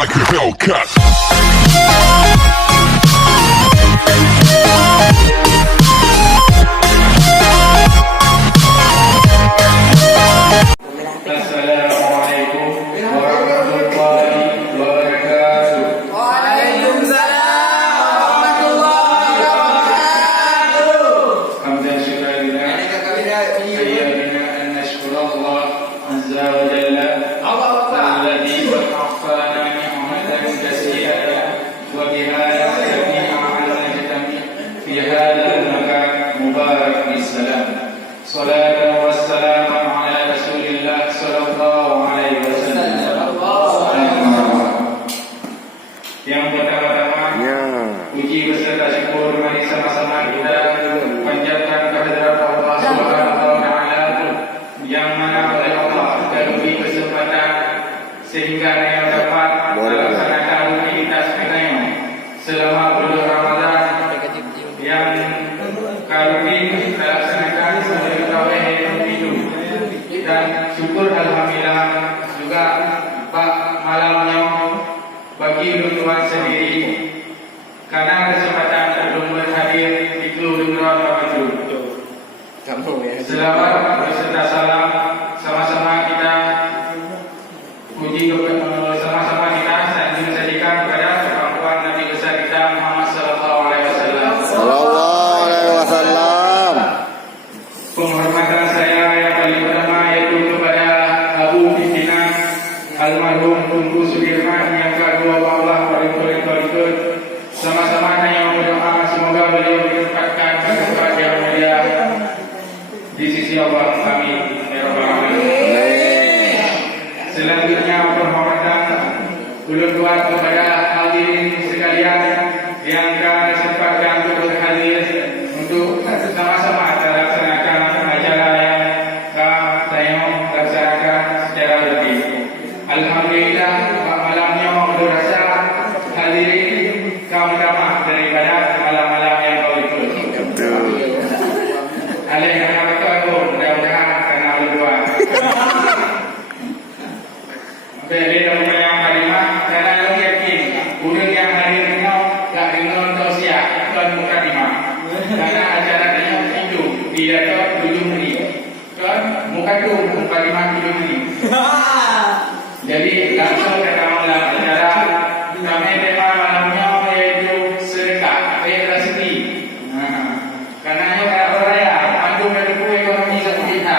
like a Hellcat. Assalamualaikum warahmatullahi wabarakatuh. Waalaikumsalam warahmatullahi wabarakatuh. Hamdan syukur lillah. Ayyadina an nashkurallah azza wa jalla alladhi waqafana ni'matan katsiratan wa biha yastami'u 'ala najtami fi hadzal makan mubarak bisalam. Salatu wassalamu ala Rasulillah sallallahu alaihi wasallam. Yang pertama-tama, puji beserta syukur mari sama-sama kita panjatkan kehadirat Allah Subhanahu wa taala yang mana oleh Allah diberi kesempatan sehingga yang dapat melaksanakan rutinitas kita selama bulan Ramadan yang kali ini dilaksanakan sebagai tarawih itu, dan syukur alhamdulillah juga malamnya bagi tuan sendiri karena kesempatan belum berhadir itu dengan begitu. Selamat beserta salam sama-sama kita puji sama-sama kita sajikan kepada kemampuan Nabi besar kita Muhammad sallallahu alaihi wasallam. Penghormatan saya yang paling pertama yaitu kepada Abu Pimpinan almarhum Tunku Sudirman, yang kedua Allah paling berikut sama-sama yang berdoa semoga beliau ditempatkan ke tempat yang mulia di sisi Allah. Amin ya rabbal alamin. Selanjutnya penghormatan ulun buat kepada hadirin sekalian yang telah disempatkan untuk berhadir untuk sama-sama terlaksanakan acara yang saya laksanakan secara lebih. Alhamdulillah malamnya berasa hadirin kaum ramah daripada malam-malam yang kau ikut. Alih yang betul mudah-mudahan karena berdoa. Beri nama yang kalimah karena lo yakin urang yang hadir ini tak dengar tausiah dan mukadimah. Karena acara ini itu pidato 7 menit. Kan mukadimah 7 menit. Jadi langsung kita mulai acara. Kami tema malamnya yaitu sedekah, rezeki. Karena orang raya pandu mendukung ekonomi kita.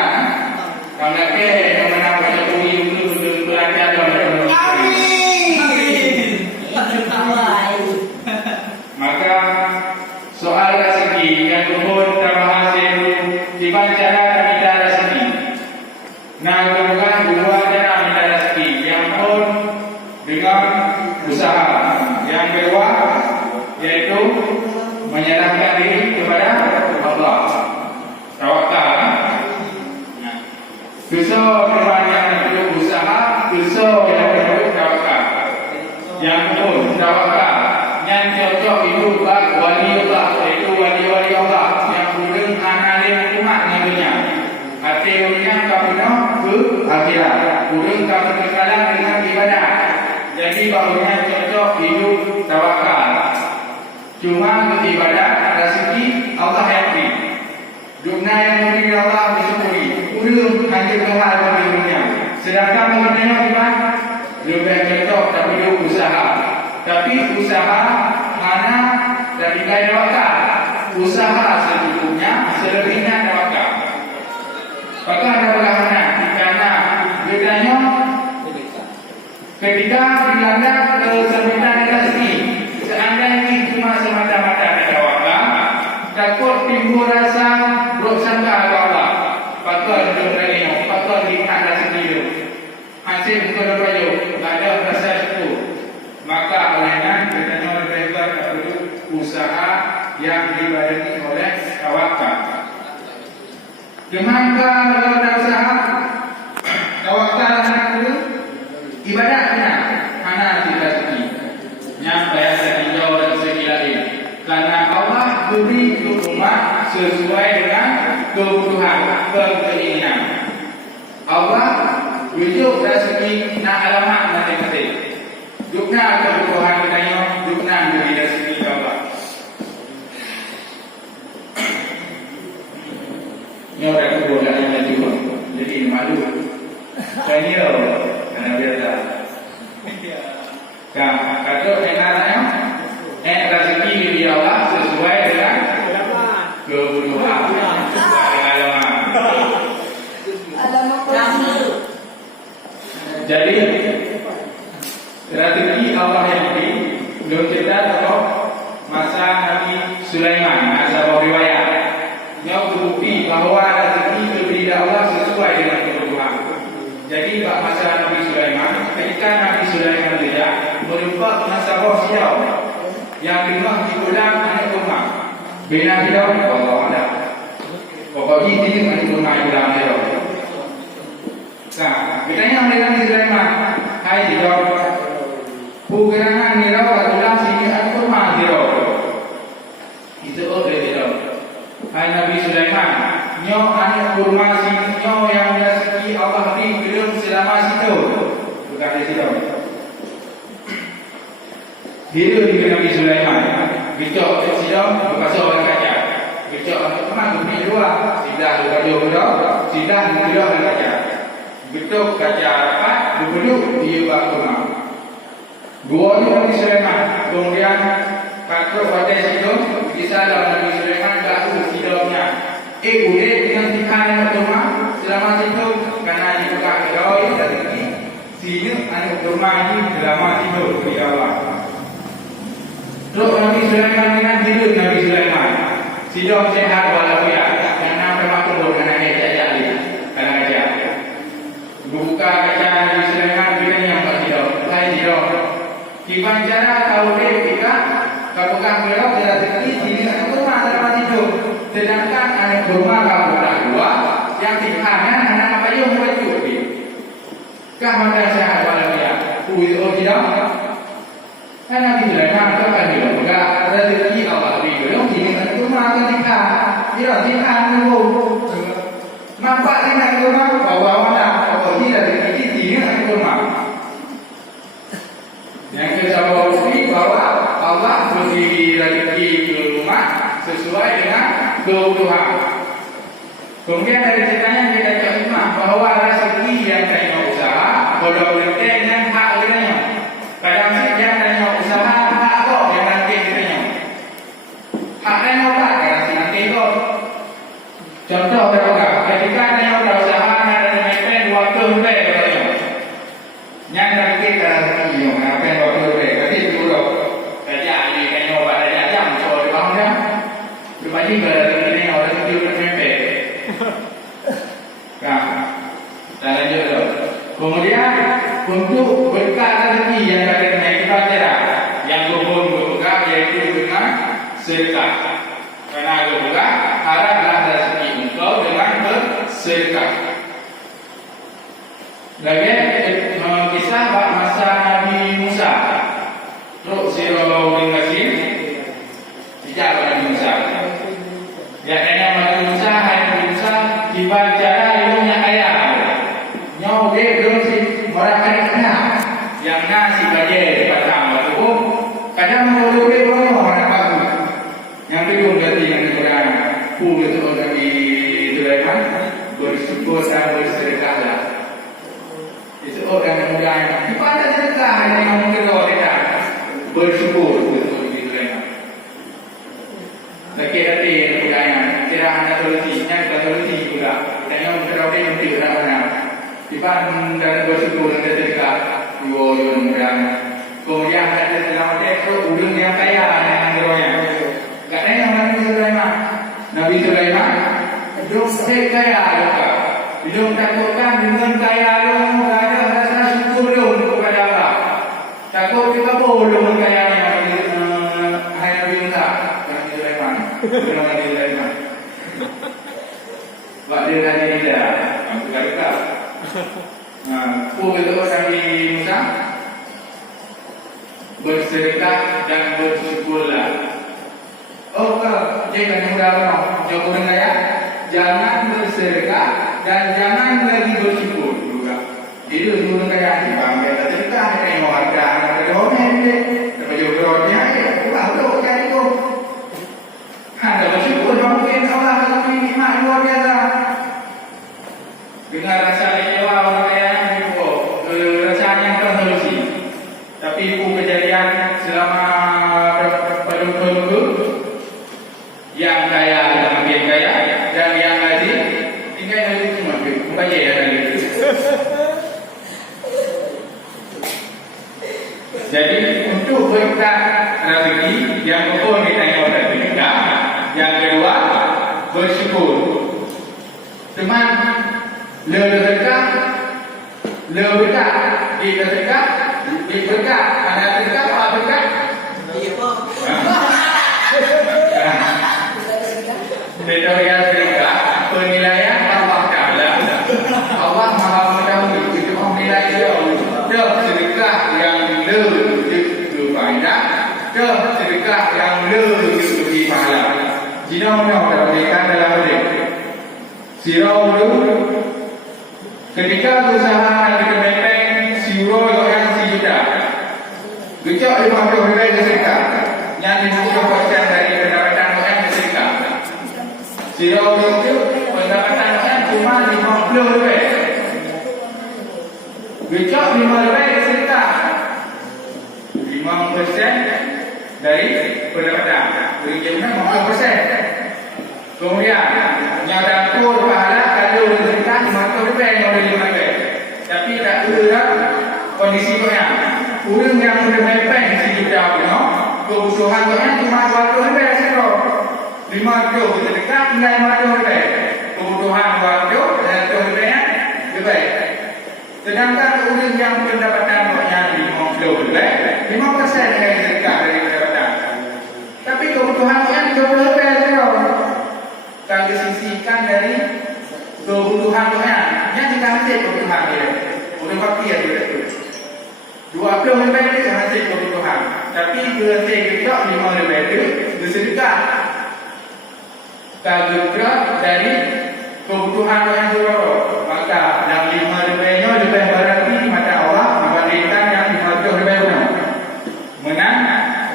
Kalau ke yang menang pada bumi itu belajar dan maka soal rezeki yang pun terbahas itu dibaca kita rezeki. Nah, bukan dua cara minta rezeki. Yang pun dengan usaha. Yang kedua yaitu menyerahkan diri kepada Allah. Tawakal. Dosa yang perlu usaha, dosa yang perlu tawakal. Yang pun tawakal yang cocok itu waliullah, yaitu wali-wali Allah yang kurang analim umat nabinya. Hati dunia kabuna ke akhirat, kurang kabuna kekalan dengan ibadah. Jadi bahunya cocok hidup tawakal. Cuma ibadah rezeki Allah yang beri. Dunia yang memberi Allah disyukuri. Kurang hanya Tuhan bagi dunia. Sedangkan dunia iman lebih cocok tapi dia usaha. Tapi usaha mana dari gaya tawakal. Usaha secukupnya, selebihnya tawakal. Maka ada bagaimana? Karena bedanya ketika dilanda kesempitan rezeki, seandainya cuma semata-mata tawakal, takut timbul rasa buruk sangka kepada Allah. Pakar berani, pakar lihat rezeki itu. Hasil bukan baju, ada rasa syukur. Maka olehnya katanya mereka perlu usaha yang dibarengi oleh tawakal. Cuma kalau ada usaha tawakal itu ibadahnya mana rezeki yang bayar setinjau dan segi lain. Karena Allah beri umat sesuai dengan kebutuhan, keinginan. Allah Yujud rezeki nak alamat masing-masing. Yuk Dukna kebutuhan kita ni, dukna dari rezeki Allah. Ni orang tu boleh yang juga, jadi malu. Saya ni karena biasa. Kan, kalau enak rezeki dari Allah sesuai dengan kebutuhan. Jadi rezeki Allah yang beri. Belum cerita tentang masa Nabi Sulaiman, asal riwayat. Yang berbukti bahawa rezeki diberi Allah sesuai dengan kebutuhan. Jadi pada masa Nabi Sulaiman, ketika Nabi Sulaiman dia merupakan masa siau yang dimana diulang anak rumah. Bina dia Allah ada. Pokoknya ini anak rumah ulang dia. Nah, kita yang Nabi Sulaiman, hai dia. Bukannya dia ulang sini anak rumah dia. Itu orang dia. Hai Nabi Sulaiman, nyo anak kurma nyo yang rezeki Allah beri belum selama situ. Bukan di situ. Hidup di Nabi Sulaiman. Bicok ke situ, berkasih orang kaca. Bicok untuk teman beri dua. Sidah luka dua, sidah dua orang kaca. Bicok kaca rapat, duduk di bawah kurma. Dua Nabi Sulaiman. Kemudian patro pada situ, kisah Nabi Sulaiman dah tidaknya. Boleh dengan tikan anak rumah selama situ karena dibuka kedai dan ini sini anak rumah ini selama tidur di awal. Terus Nabi Sulaiman dengan hidup Nabi Sulaiman sidang sehat walafiat karena memang turun karena dia jadi karena dia buka kaca Nabi Sulaiman dengan yang tak tidur saya tidur kiban cara tahu dia kita kabukan belok dia rezeki sini anak rumah selama tidur. Sedangkan anak rumah kamu dah dua, yang tinggalnya anak apa yang wajib ni. Kah mana sehat walafiat? Oh tidak. Karena di Sulaiman tu kan dia juga rezeki Allah beri. Yang ini anak rumah akan tinggal. Dia tinggal dulu. Nampak ni anak rumah bawa mana? Oh tidak rezeki sini anak rumah. Yang kedua beri bahawa Allah beri rezeki ke rumah sesuai dengan kebutuhan. Kemudian dari ceritanya kita cakap bahawa rezeki yang tanya usaha bodoh berkait dengan hak lainnya. Kadang yang tanya usaha hak kok yang nanti ditanya. Hak lain apa? Yang nanti kok. Contoh berapa? Ketika tanya usaha ada mepen waktu berapa? Yang nanti rezeki yang mepen waktu berapa? Tapi dulu kerja ini tanya pada jam soal bangunnya. Berbanyak berada ini orang itu bermimpi. Nah, dan lanjut dulu. Kemudian untuk berkat rezeki yang ada dengan kita cara yang kubur berbuka yaitu dengan sedekah. Karena berbuka haraplah rezeki engkau dengan bersedekah. Lagi kisah masa Nabi Musa. Terus sirau bin Masih tidak Nabi Musa. Ya tanya Nabi Musa, hai Nabi Musa, dibaca ilmunya ayah. Nyawa dia belum si orang kena. Yang nasi baca patang waktu kadang mau dia orang bagus. Yang kedua berarti yang Quran, itu orang di Sulaiman bersyukur dan bersedekahlah. Itu orang muda yang ibadah sedekah yang mungkin kita bersyukur betul di Sulaiman. Sakit hati budaya kira anda solusi yang solusi juga dan yang terlalu penting kerana ibadah dan bersyukur dan sedekah yo kemudian ada dalam itu ujung yang kaya yang geronya katanya yang Nabi Sulaiman hidup kaya juga hidup takutkan dengan kaya lu ada rasa syukur lu kepada Allah takut kita bodoh kaya hai Nabi Musa belum ada lain. Wak dia tadi tidak, kamu kata. Itu orang di Musa bersedekah dan bersyukurlah. Oh, jangan mudah jangan kaya, jangan bersedekah dan jangan lagi bersyukur juga. Itu semua kaya di bangkai sedekah yang warga anak kedua Tapi itu kejadian selama pada minggu yang kaya dan makin kaya dan yang ngaji tinggal ngaji cuma bukan je yang ngaji. Jadi untuk berkat rezeki yang betul kita tengok tadi juga. Yang kedua bersyukur. Teman berkat di berkat ada berkat apa berkat? Kriteria berkat penilaian Allah Taala. Allah Maha Mengetahui itu menilai dia sedekah yang lebih faedah, sedekah yang lebih pahala. Jika mana berikan dalam hadis sirau dulu ketika berusaha di kepeng sirau yang sejuta gecok 50 ribu sedekah yang 50% dari pendapatan orang sedekah. Sirau itu pendapatan orang cuma 50 ribu gecok 5 ribu sedekah 5% dari pendapatan berjumlah 50%. Kemudian yang dapur pahala kalau sedekah 50 ribu yang boleh 5 ribu. Tapi tak ada kondisi konya. Orang yang boleh mepeng si juta punya kebutuhan konya cuma 20 ribu saja. 50 sedekah tinggal 50 ribu. Kebutuhan 20 dan 20 ribu lebih. Sedangkan orang yang pendapatan konya 50 ribu, 5% dari sedekah dari pendapatan. Tapi kebutuhan konya 20 ribu saja. Kalau disisihkan dari kebutuhannya, yang dikasih kebutuhan dia, boleh pakai dia itu. 20 ribu itu hasil kebutuhan, tapi berhasil kita 5 ribu itu bersedekah. Kalau kita dari kebutuhan yang berapa, maka yang 5 ribu nya lebih berarti mata Allah dibandingkan yang 50 ribu. Menang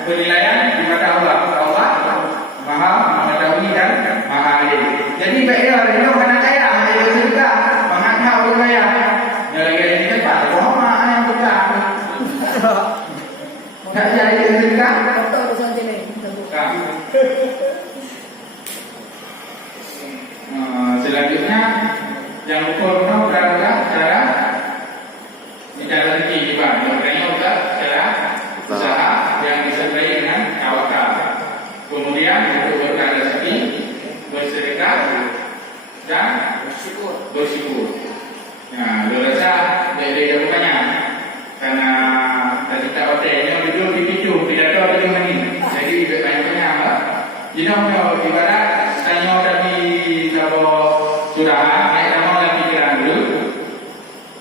penilaian di mata Allah. Allah Maha Mengetahui dan Maha Adil. Jadi baiklah dia bukan kaya, dia sedekah, mengangkat orang kaya. Dia lagi ini cepat, Muhammad yang berkah. Tak jadi sedekah. Selanjutnya yang ukur berada cara rezeki juga. Maknanya juga cara usaha yang disertai dengan tawakal. Kemudian untuk berkat rezeki, bersedekah dan bersyukur. Nah, rasa dia bukannya karena tadi tak hotelnya duduk di picu, tidak tahu ada di mana. Jadi banyak apa? Jinong ibarat tanya tadi kalau surah naik nama dan pikiran dulu.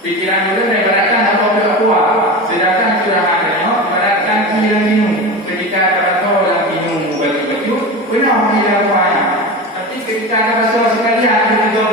Pikiran dulu ibaratkan apa berkuah. Sedangkan surah tanya ibaratkan pikiran minum. Ketika kata orang minum betul-betul benar tidak kuahnya. Tapi ketika ada besar sekali ada juga